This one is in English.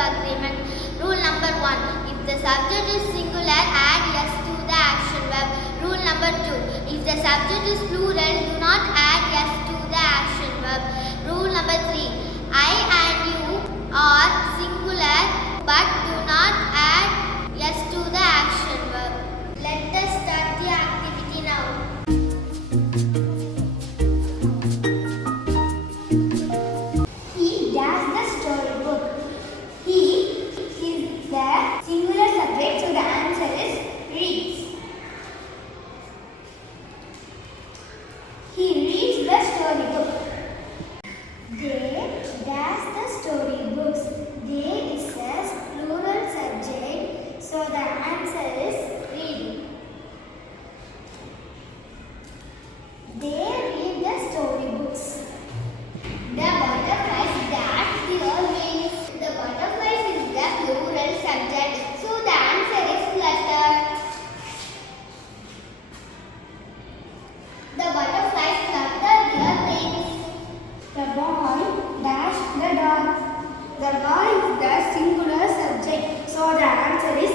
agreement. Rule number 1. If the subject is singular, add yes to the action verb. Rule number 2. If the subject is plural, do not add yes to the action verb. Rule number 3. I and you are singular, but do not add yes to the action verb. Let us start the activity now. He does the storybook. He is the singular subject, so the answer is reads. He reads the storybook. They does the storybooks. They is a plural subject, so the answer is reading. They read the storybooks. The butterflies dash their wings. The butterflies is the plural subject, so the answer is flutter. The butterflies flutter their wings. The boy dash the dog. The boy is the singular subject, so the answer is